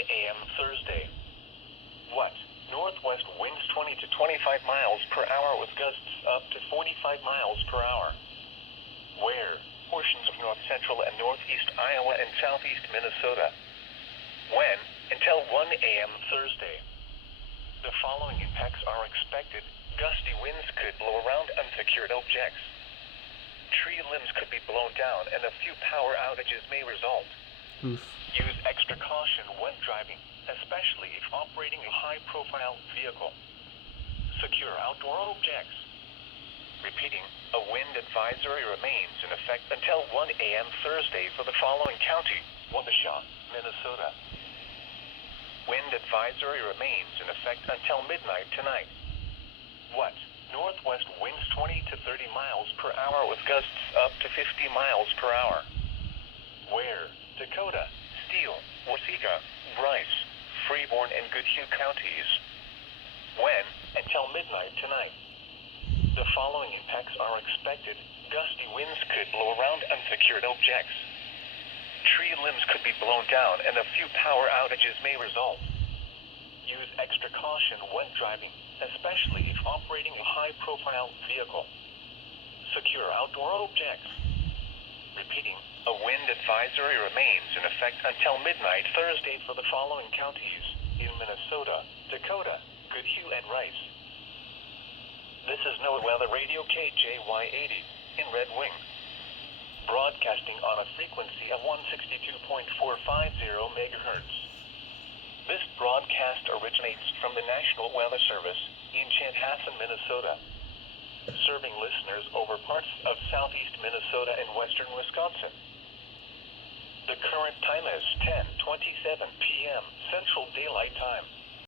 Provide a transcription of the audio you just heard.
a.m. Thursday. What? Northwest winds 20 to 25 miles per hour with gusts up to 45 miles per hour. Where? Portions of north central and northeast Iowa and southeast Minnesota. When? Until 1 a.m. Thursday. The following impacts are expected. Gusty winds could blow around unsecured objects. Tree limbs could be blown down and a few power outages may result. Oof. Use extra caution when driving, especially if operating a high-profile vehicle. Secure outdoor objects. Repeating, a wind advisory remains in effect until 1 a.m. Thursday for the following county: Waukesha, Minnesota. Wind advisory remains in effect until midnight tonight. What? Northwest winds 20 to 30 miles per hour with gusts up to 50 miles per hour. Where? Dakota, Steele, Waseca, Bryce, Freeborn, and Goodhue counties. When? Until midnight tonight. The following impacts are expected. Gusty winds could blow around unsecured objects. Tree limbs could be blown down and a few power outages may result. Use extra caution when driving, especially if operating a high-profile vehicle. Secure outdoor objects. Repeating, a wind advisory remains in effect until midnight Thursday for the following counties in Minnesota, Dakota, Goodhue, and Rice. This is NOAA Weather Radio KJY80 in Red Wing, broadcasting on a frequency of 162.450 megahertz. This broadcast originates from the National Weather Service in Chanhassen, Minnesota, serving listeners over parts of southeast Minnesota and western Wisconsin. The current time is 10:27 p.m. Central Daylight Time.